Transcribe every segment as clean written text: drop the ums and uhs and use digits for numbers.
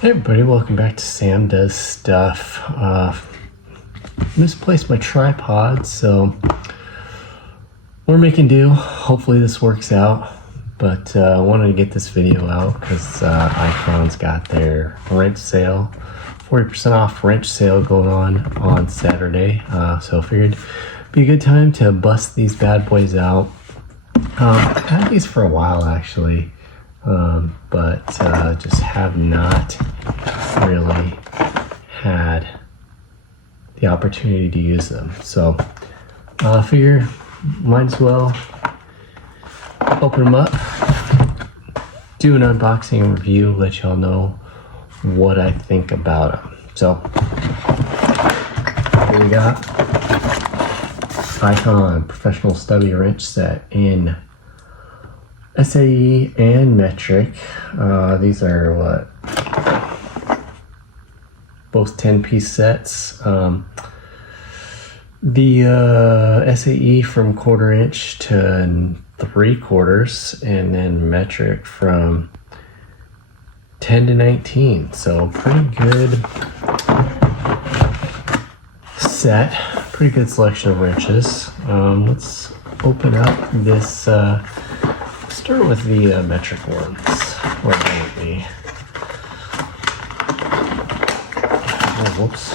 Hey everybody, welcome back to Sam Does Stuff. Misplaced my tripod, so we're making do. Hopefully this works out, but I wanted to get this video out because Icon's got their wrench sale, 40% off wrench sale going on Saturday, so I figured it'd be a good time to bust these bad boys out. I've had these for a while actually. But just have not really had the opportunity to use them. So I figure might as well open them up, do an unboxing and review, let y'all know what I think about them. So here we got Icon Professional Stubby Wrench Set in SAE and metric. These are what? Both 10-piece sets. The SAE from 1/4 inch to 3/4, and then metric from 10 to 19. So pretty good set. Pretty good selection of wrenches. Let's open up this. Start with the metric ones, or maybe. Oh, whoops.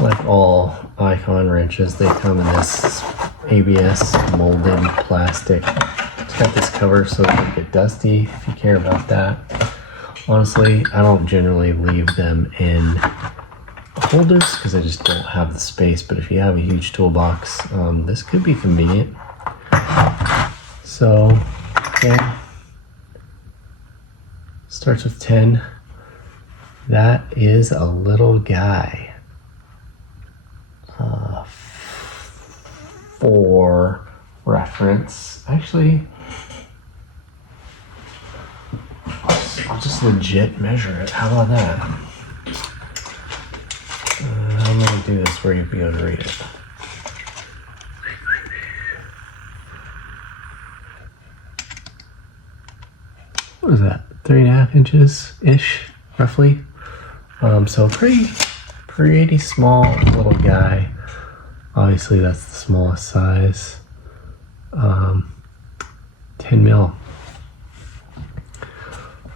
Like all Icon wrenches, they come in this ABS molded plastic. It's got this cover so they don't get dusty if you care about that. Honestly, I don't generally leave them in holders because I just don't have the space, but if you have a huge toolbox, this could be convenient. So yeah, starts with 10. That is a little guy. For reference, actually I'll just legit measure it. How about that? I'm going to do this where you'll be able to read it. What is that? 3.5 inches-ish, roughly. So pretty small little guy. Obviously that's the smallest size. 10 mil.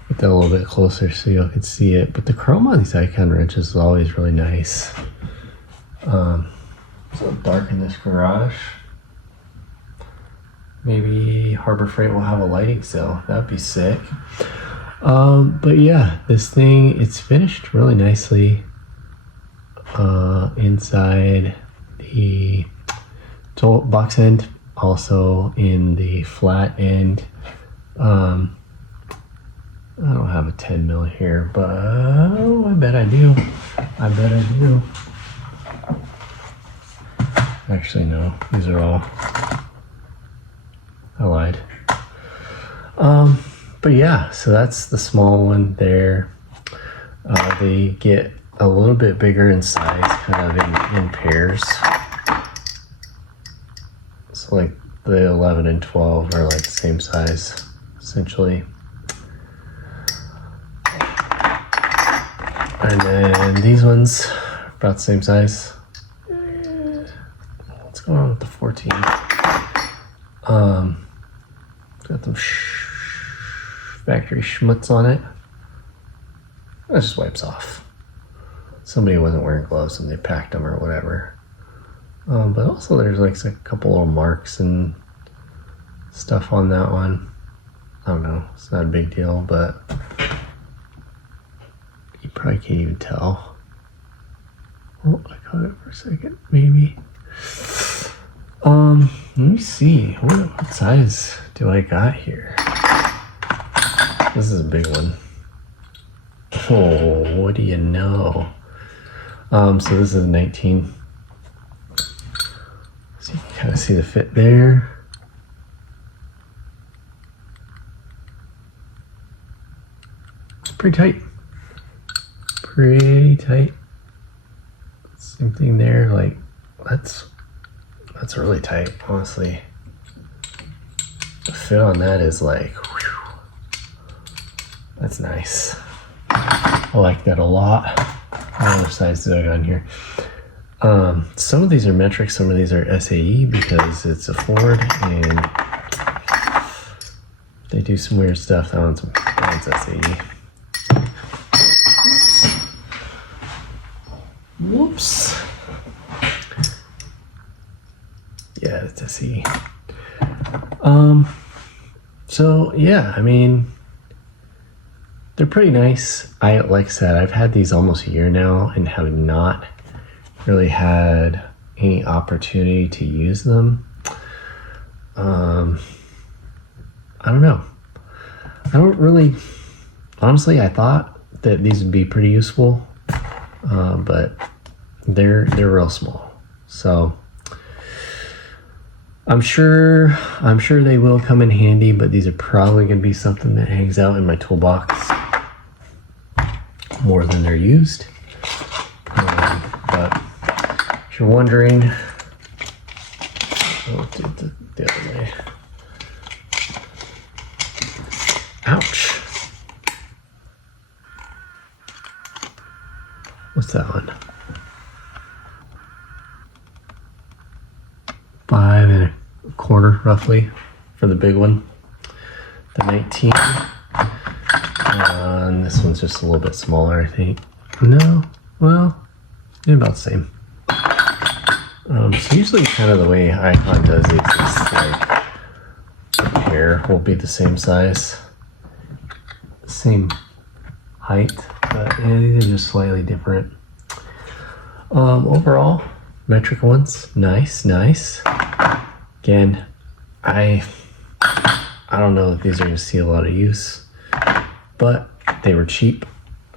Get that a little bit closer so y'all can see it. But the chrome on these Icon wrenches is always really nice. So dark in this garage. Maybe Harbor Freight will have a lighting sale. That'd be sick. But yeah, this thing, it's finished really nicely. Inside the box end, also in the flat end. I don't have a 10 mil here, but I bet I do. Actually, no, these are all, I lied. But yeah, so that's the small one there. They get a little bit bigger in size, kind of in pairs. So like the 11 and 12 are like the same size, essentially. And then these ones are about the same size. What's going on with the 14? Got them factory schmutz on it. That just wipes off. Somebody wasn't wearing gloves and they packed them or whatever. But also there's like a couple little marks and stuff on that one. I don't know, it's not a big deal, but you probably can't even tell. Oh, I caught it for a second, maybe. Let me see, what size do I got here? This is a big one. Oh, what do you know? So this is 19. So you can kind of see the fit there. It's pretty tight. Same thing there, like that's really tight, honestly. the fit on that is like, whew, that's nice. I like that a lot. What other size did I got on here? Some of these are metric, some of these are SAE because it's a Ford and they do some weird stuff. That one's SAE. Whoops. Yeah, it's SAE. So yeah, I mean, they're pretty nice. Like I said, I've had these almost a year now and have not really had any opportunity to use them. I don't know. I don't really, honestly, I thought that these would be pretty useful, but they're real small. So I'm sure they will come in handy, but these are probably going to be something that hangs out in my toolbox more than they're used. But if you're wondering, I'll do it the other way. Ouch. What's that one? 5 1/4 roughly for the big one. The 19. And this one's just a little bit smaller, I think. No, well, about the same. So usually kind of the way Icon does it is like the pair will be the same size, same height, but they're just slightly different. Overall, metric ones, nice. Again, I don't know if these are going to see a lot of use, but they were cheap.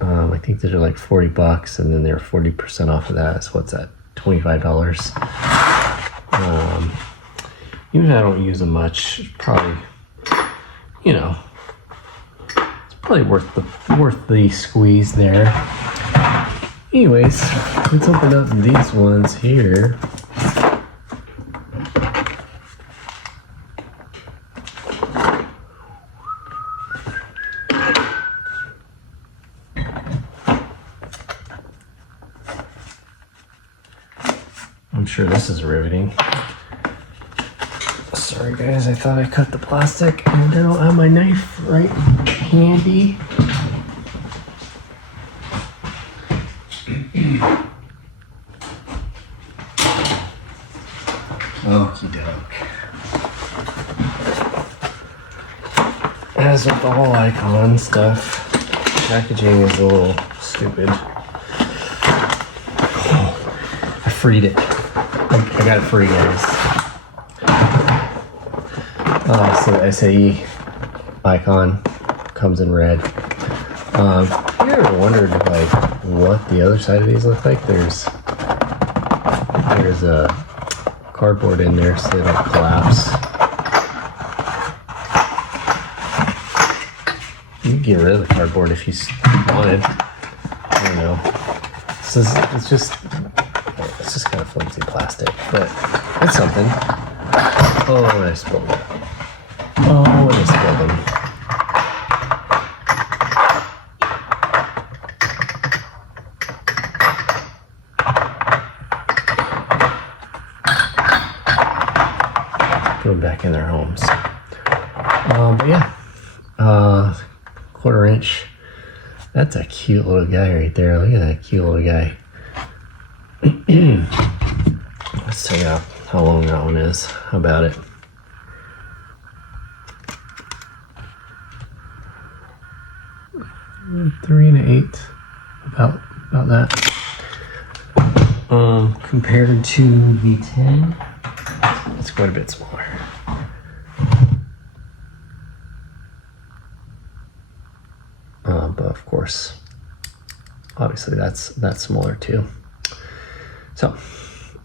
I think they're like $40, and then they're 40% off of that. So what's that? $25. Even if I don't use them much, probably, you know, it's probably worth the squeeze there. Anyways, let's open up these ones here. I'm sure this is riveting. Sorry guys, I thought I cut the plastic and I don't have my knife right handy. Okie doke. As with the whole Icon stuff, packaging is a little stupid. Oh, I freed it. I got it free, guys. So the SAE Icon comes in red. Have you ever wondered like what the other side of these look like? There's a cardboard in there so they don't collapse. You can get rid of the cardboard if you wanted. I don't know. It's just kind of flimsy plastic, but it's something. Oh, and I spilled it. Oh, and I spilled them. Put them back in their homes. But yeah, 1/4 inch. That's a cute little guy right there. Look at that cute little guy. Let's check out how long that one is. How about it? Three and an 8, about that. Compared to the 10, it's quite a bit smaller. But of course, obviously that's smaller too. So,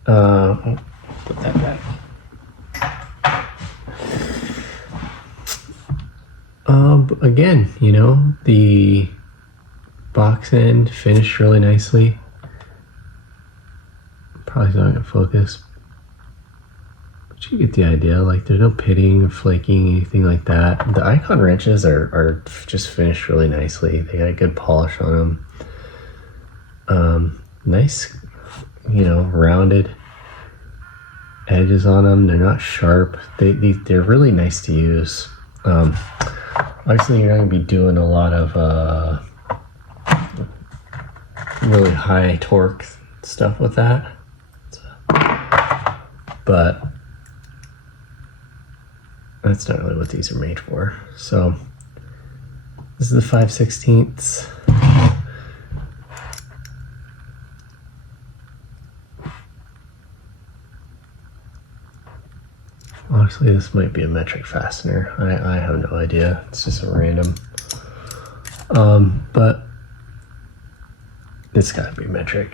I'll put that back. Again, you know, the box end finished really nicely. Probably not gonna focus, but you you get the idea. Like, there's no pitting or flaking, anything like that. The Icon wrenches are just finished really nicely. They got a good polish on them. Nice, rounded edges on them. They're not sharp. They're really nice to use. Obviously, you're not going to be doing a lot of really high torque stuff with that. But that's not really what these are made for. So this is the 5/16. Honestly, this might be a metric fastener. I have no idea. It's just a random. But it's gotta be metric.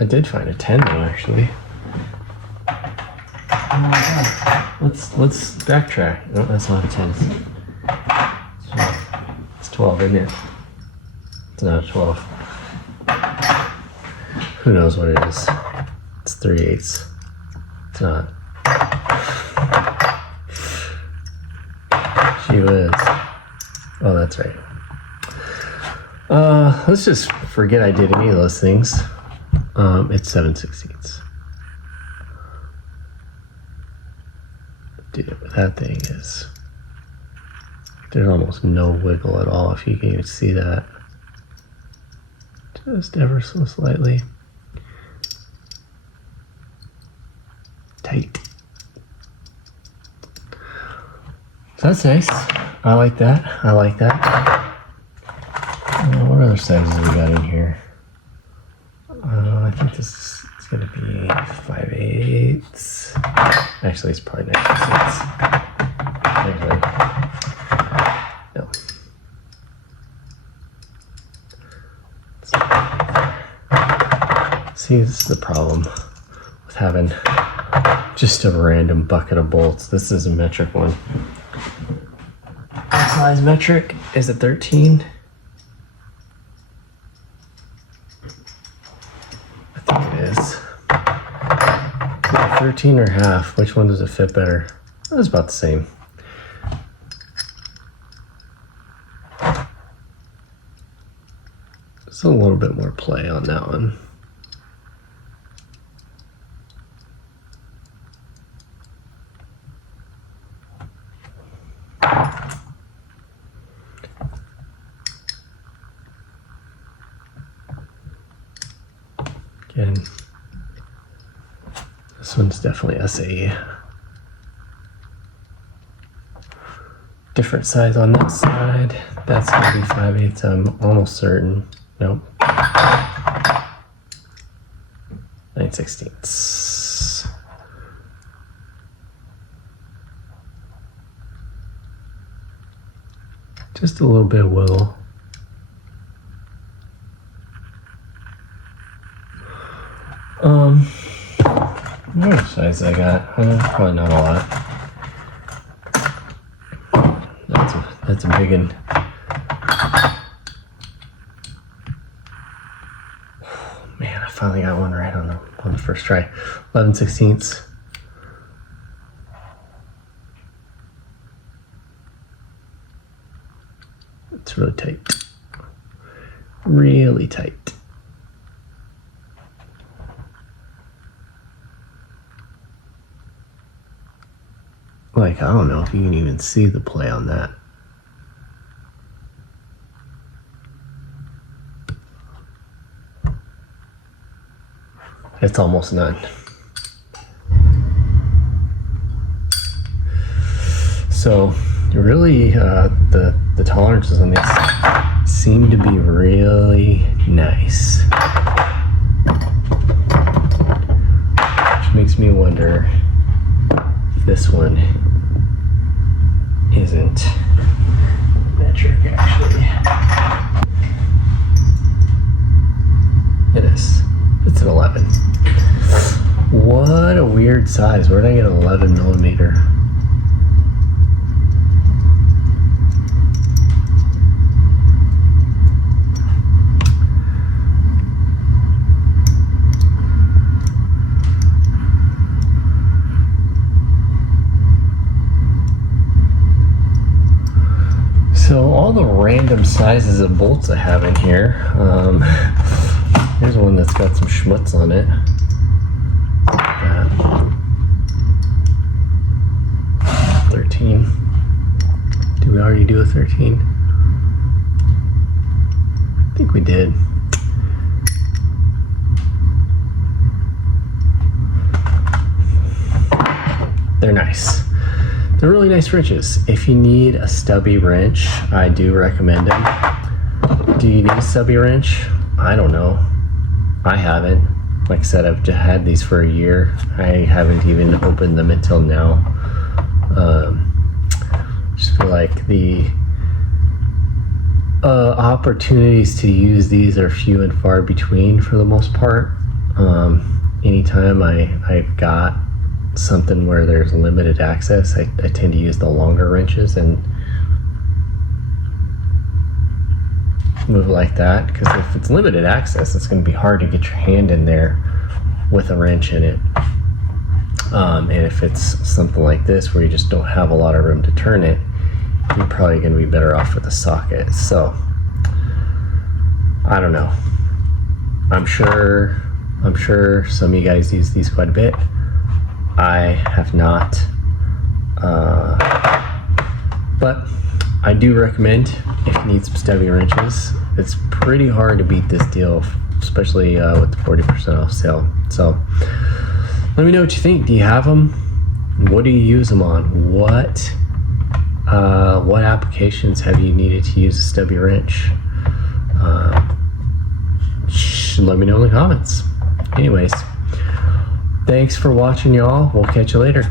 I did find a 10 though, actually. Oh my god. Let's backtrack. No, that's not a 10. It's 12, isn't it? It's not a 12. Who knows what it is? It's 3/8. It's not. She was. Oh, that's right. Let's just forget I did any of those things. It's 7/16. Dude, that thing is. There's almost no wiggle at all, if you can even see that. Just ever so slightly. Tight. So that's nice. I like that. I like that. What other sizes we got in here? I think this is going to be 5/8. Actually, it's probably 9/6. Actually, no. See, this is the problem with having just a random bucket of bolts. This is a metric one. Size metric is a 13. I think it is. Yeah, 13 or half. Which one does it fit better? It's about the same. There's a little bit more play on that one. Again, this one's definitely SAE. Different size on that side. That's gonna be 5/8. I'm almost certain. Nope. 9/16. Just a little bit of wiggle. What size I got? Probably not a lot. That's a big one. Man, I finally got one right on the first try. 11/16. It's really tight. Really tight. Like, I don't know if you can even see the play on that. It's almost none. So really, the tolerances on these seem to be really nice, which makes me wonder if this one isn't metric. Actually, it is. It's an 11. What a weird size. Where did I get an 11 millimeter? all the random sizes of bolts I have in here. Here's one that's got some schmutz on it. Like that. 13. Did we already do a 13? I think we did. They're nice. They're really nice wrenches. If you need a stubby wrench, I do recommend them. Do you need a stubby wrench? I don't know. I haven't. Like I said, I've just had these for a year. I haven't even opened them until now. Just feel like the opportunities to use these are few and far between for the most part. Anytime I've got something where there's limited access, I tend to use the longer wrenches and move like that, because if it's limited access, it's going to be hard to get your hand in there with a wrench in it. And if it's something like this where you just don't have a lot of room to turn it, you're probably going to be better off with a socket. So I don't know. I'm sure some of you guys use these quite a bit. I have not, but I do recommend if you need some stubby wrenches. It's pretty hard to beat this deal, especially with the 40% off sale. So let me know what you think. Do you have them? What do you use them on? What applications have you needed to use a stubby wrench? Let me know in the comments. Anyways, thanks for watching, y'all. We'll catch you later.